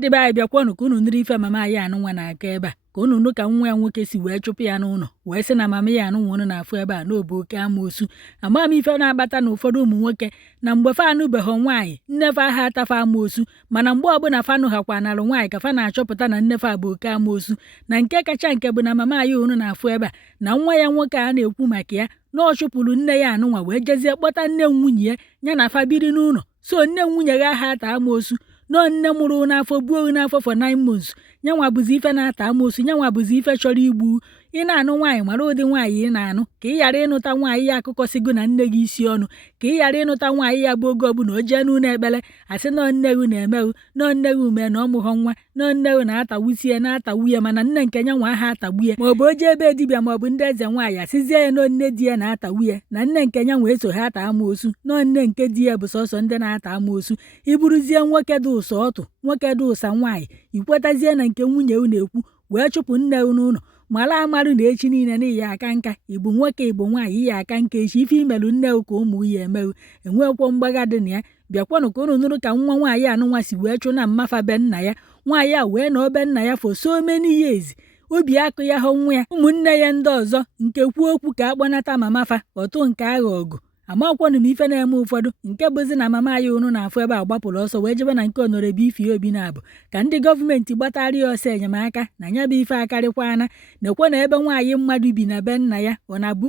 Ndị be anyị bịakwanụ ka unu nụrụ ife mama ya anụnwa na-aka ebe a ka unu nụ ka nwa ya nwoke si wee chụpụ ya n'ụlọ wee sị na mama ya anụnwa unu na-afụ ebe a n'obu oke amoosu. Ama m ife na-akpata na ụfọdụ ụmụ nwoke na mgbe fa anụbeghị nwaanyị nnefe aha atafa amoosu, mana mgbe ọbụla fa nụghakwa nalụ nwaanyị ka fa na-achọpụta na nnefe a bụ oke amoosu. Na nke kacha nke bụ na mama ya unu na-afụ ebe a na nwa ya nwoke a na-ekwu maka ya na ọ chụpụrụ nne ya anụnwa wee jezie kpọta nne nwunye ya na fa biri n'ụlọ. So nne nwunye ya aha ata amoosu nọ nne mụrụ n'afọ buo n'afọ for 9 months. Nyanwa bụzi ife na-ata amoosu, nyanwa bụzi ife chọrọ igbu. Ị na-anụ nwaanyị mara ụdị nwaanyị ị na-anụ ka ị ghara ịnụta nwaanyị ya akụkọsigo na nne gị isi ọnụ, ka ị ghara ịnụta nwaanyị ya bụ oge ọbụla o jee n'ụlọ ekpere asị nọ nne gị na-emeghu, nọ nne gị ume na ọmụghọ nwa, nọ nne gị na-atagbusie na-atagbu ya, mana nne nke nyanwa aha atagbu ya. Maọbụ o jee ebe dibịa maọbụ ndị eze nwaanyị asịzie ya nọ nne di ya na-atagbu ya, na nne nke nyanwa eso ha ata amoosu, nọ nne nke di ya bụ sọsọ ndị na-ata amoosu. Iburuzie nwoke dị ụsọ ọtụ, nwoke dị ụsa nwaanyị, ikwetazie na nke nwunye unu ekwu wee chụpụ nne unu ụlọ. Mara amarụ na echi niile n'iyi aka nka ịbụ nwoke ịbụ nwaanyị iyi aka nka echi ife imelụ nne ka ụmụ ya emeghụ enwekwo mgbagha dị na ya. Bịakwanụ ka unu nụrụ ka nwa nwaanyị anụnwa si wee chụ na mmafa be nna ya. Nwaanyị a wee na obe nna ya for so many years, obi akụ ya hụ nwa ya. Ụmụnne ya ndị ọzọ nke kwuo okwu ka akpọnata mamafa ọtụ nke agha ọgụ. Amakwanụ m ife na-eme ụfọdụ nke bụzi na mama ya unu na-afụ ebe a gbapụrụ ọsọ wee jebe na nke Honorable Ifeobi na-abụ ka ndị gọọmenti gbatara ya ọsọ enyemaka na ya bụ ife akarịkwana. Nekwe na ebe nwaanyị mmadụ bi na be nna ya ọ na-abụ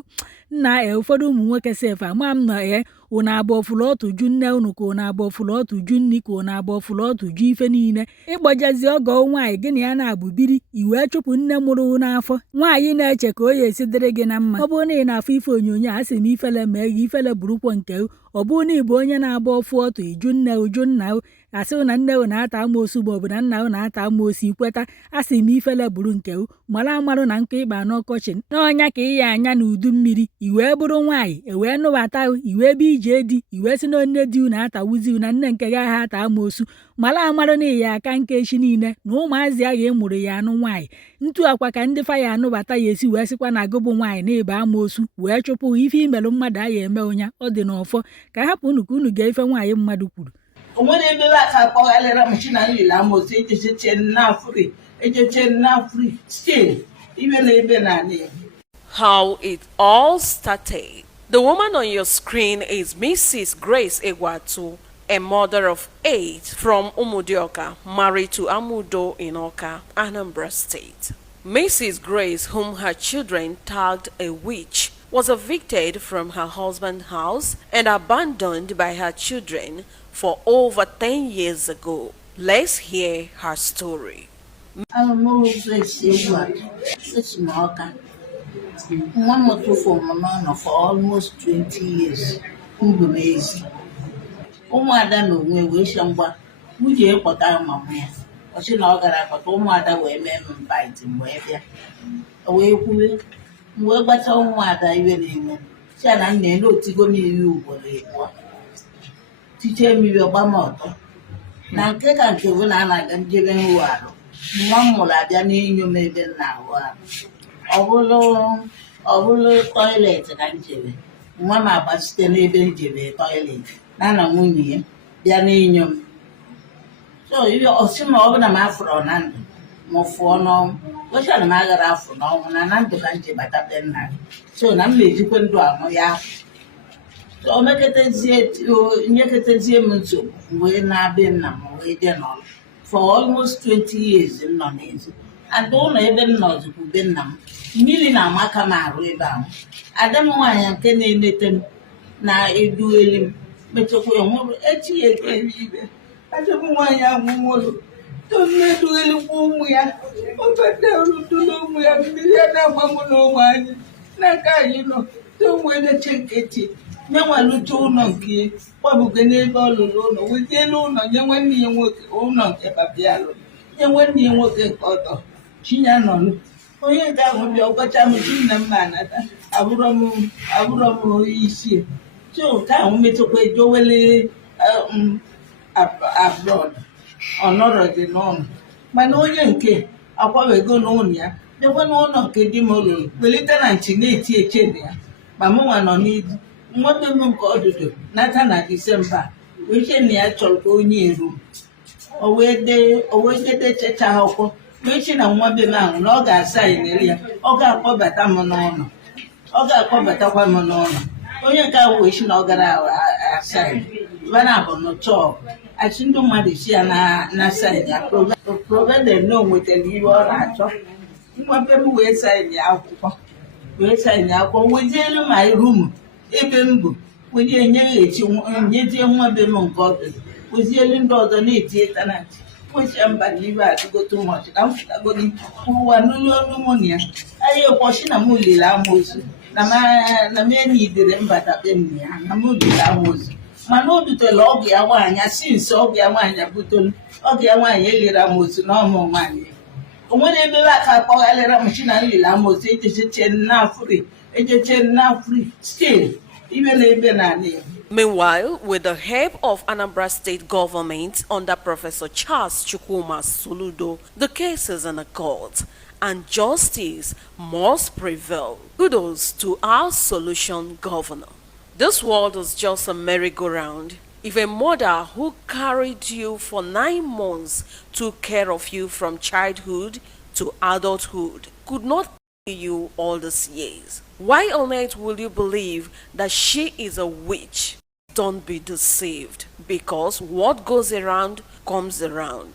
nna ụfọdụ ụmụ nwoke sef ama m na unu abụ ọfụlụ ọtụ ju nne unu ka unu abụ ọfụlụ ọtụ ju nni ka unu abụ ọfụlụ ọtụ ju ife niile. Ịgbajazi ọgọ nwaanyị gị na ya na-abụ biri iwee chụpụ nne mụrụ n'afọ. Nwaanyị na-eche ka o ya esi dịrị gị na mma. Ọ bụrụ na ị na-afụ ife onyonyo a sị m ifele mee gị ifele burukwo nke ọ bụrụ na ịbụ onye na-agba ọfụ ọtụ iju nne uju nna asị na nne na-ata amoosu maọbụ na nna na-ata amoosu ikweta asị m ifele buru nke mara amarụ na nkụ ịkpa n'ọkọchị n'ọnya ka ị ya anya na udu mmiri iwee bụrụ nwaanyị ewee nụbata iwee ebe ije di iwee si na nne di na-atawuzi na nne nke gị agha ata amoosu. Mara amarụ na iyi aka nke echi niile na ụmụazị a ga-emụrụ ya anụ nwaanyị. Ntu akwa ka ndị faya anụbata ya esi wee sịkwa na agụbụ nwaanyị na ịba amoosu wee chụpụ ife imelụ mmadụ a ya eme ụnya ọ dị n'ọfọ. Ka hapụ unu ka unu ga ife nwaanyị mmadụ kwuru. Onwere ebe aka kpọghalịra m chi na nlile amoosu ejeche na free still even ebe na nne. How it all started. The woman on your screen is Mrs. Grace Egwuatu, a mother of 8 from Umudioka, married to Amudo in Oka, Anambra State. Mrs. Grace, whom her children tagged a witch, was evicted from her husband's house and abandoned by her children for over 10 years ago. Let's hear her story. I'm Grace Egwuatu. It's Oka. Mama took for Mama for almost 20 years. Amazing. Ụmụada na onwe wee shangwa nwunye kpọtara mama ya ọchị na ọ gara akpọta ụmụada wee mee invite mgbe bịa wee kwuwe mgbe gbata ụmụada iwe na-eme chia na nna elu otigo m iri ugboro ịbụọ tiche mmiri ọgba m ọtọ na nke ka nke bụ na a na-aga njebe nwa arụ nwa m mụrụ abịa n'inyo m ebe m na-ahụ arụ ọ bụrụ tọiletị ka njebe nwa m agbachite n'ebe njebe tọiletị na nwunye ya bịa n'inyo m. So ọsị ma ọ bụ na m afụrụ na ndụ ma fụọ n'ọnwụ wechara m aghara afụ n'ọnwụ na ndụ ka nje bata be nna gị so na m na-ejikwa ndụ amụ ya afụ. So o nyeketezie m nsogbu wee na-abịa nna m wee dị n'ọrụ for almost 20 years m nọ n'ezi ada ụlọ ebe m nọzikwu be nna m mmiri na-amaka m arụ ebe ahụ. Ada m nwaanyị nke na-enete m na-edueli m metụkwa ya nwụrụ echi ya ibe ajọbụ nwaanyị ahụ nwụrụ tomeduelikwa ụmụ ya ofeterutụla ụmụ ya mmiri ya na-agbanwe n'ụmụ anyị n'aka anyị nọ toweneche nkechi nye nwalucha ụlọ nke ya kpọbụga n'ebe ọ lụrụ ụlọ wetielu ụlọ nye nwanne ya nwoke ụlọ nke babịa lụrụ nye nwanne ya nwoke nke ọtọ chinya nọ onye nke ahụ bịa ụbọcha m chi nna m na-anata abụrọ m isi so ka ahụ metụkwa ejowele abroad ọnọrọ dị n'ọnụ mana onye nke akwawego n'ụlọ ya dịkwa n'ụlọ nke di m lụrụ kpelite na nchi na-eti eche na ya ma mụnwa nọ n'idu nwanne m nke ọdụdụ nata na Disemba uche na ya chọrọ ka onye eru o wee dechecha akwụkwọ mechi na nwa be m ahụ na ọ ga-asa inere ya, ọ ga-akpọbata m n'ụlọ, ọ ga-akpọbatakwa m n'ụlọ. Onye nke ahụ wee chi na ọ gara asaịn bana bụ n'ụtọ achị ndị mmadụ si ya na saịn ya provided na o nwetara ihe ọ na-achọ. Nwa be m wee saịn ya akwụkwọ wezielu ma rum ebe m bụ wee nyezie nwa be m nke ọbụla, wezielu ndị ọzọ na-etinye tanati wesia mba na ibe adịgote ụmọchị ka m fụtagodi ụwa n'ụlọ ọnụ mụ na ya. Anyị ụbọchị na m lere amoosu na m enidere mbata be m ya na m lere amoosu, mana o dutela ọgụ ya nwaanyị sinsi ọgụ ya nwaanyị butolu ọgụ ya nwaanyị elere amoosu na ọmụ nwaanyị. O nwere ebe aka akpọghalịra m chi na nlele amoosu ejecheche na free still even na ebe na ala. Meanwhile, with the help of Anambra State government under Professor Charles Chukwuma Soludo, the case is in a court and justice must prevail. Kudos to our solution governor. This world is just a merry-go-round. If a mother who carried you for 9 months took care of you from childhood to adulthood could not pay you all these years, why on earth will you believe that she is a witch? Don't be deceived, because what goes around comes around.